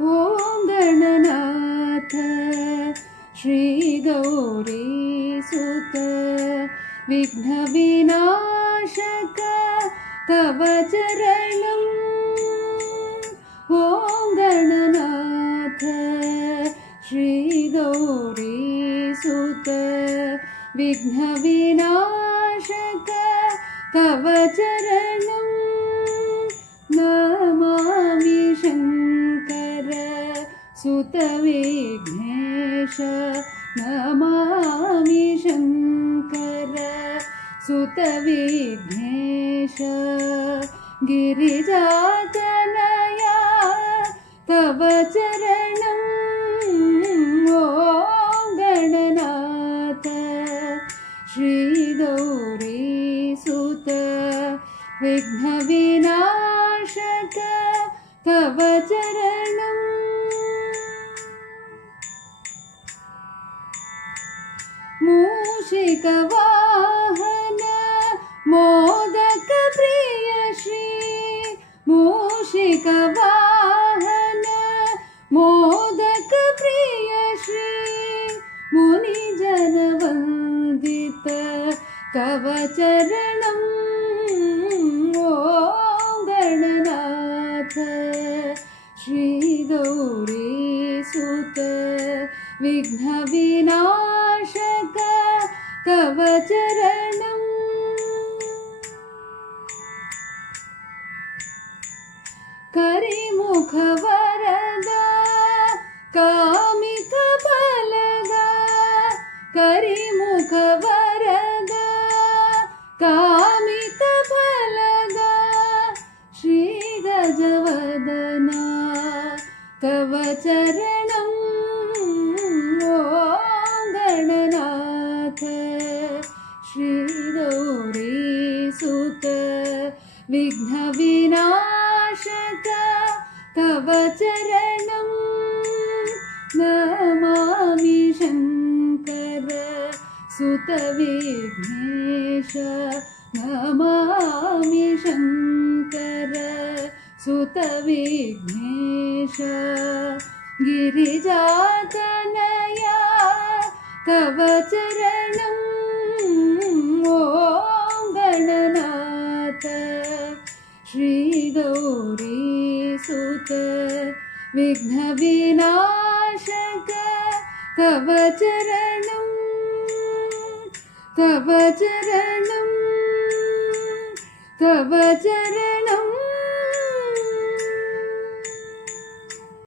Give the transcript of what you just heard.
ॐ गणनाथ श्रीगौरीसुत विघ्नविनाशक तव चरणम् ॐ गणनाथ श्रीगौरीसुत विघ्नविनाशक तव चरणम् नमामि शङ्कर सुत विघ्नेश नमामि शङ्कर सुत विघ्नेश गिरिजातनया तव चरणम् ॐ गणनाथ श्रीगौरीसुत विघ्नविनाशक तव चरणम् मूषिकवाहन मोदक प्रिय श्री मूषिकवाहन मोदक प्रिय श्री मुनिजनवन्दित तव चरणम् ॐ गणनाथ श्रीगौरीसुत विघ्नविनाशक तव चरणम् करिमुख वरद कामिक फलद करिमुख वरद कामिक फलद श्री गजवदना तव चरणम् ॐ गणनाथ श्रीगौरीसुत विघ्नविनाशक तव चरणम् नमामि शङ्कर सुत विघ्नेश नमामि शङ्कर सुत विघ्नेश गिरिजातनया तव चरणम् ॐ गणनाथ श्रीगौरीसुत विघ्नविनाशक तव चरणम् तव चरणम् तव चरणम्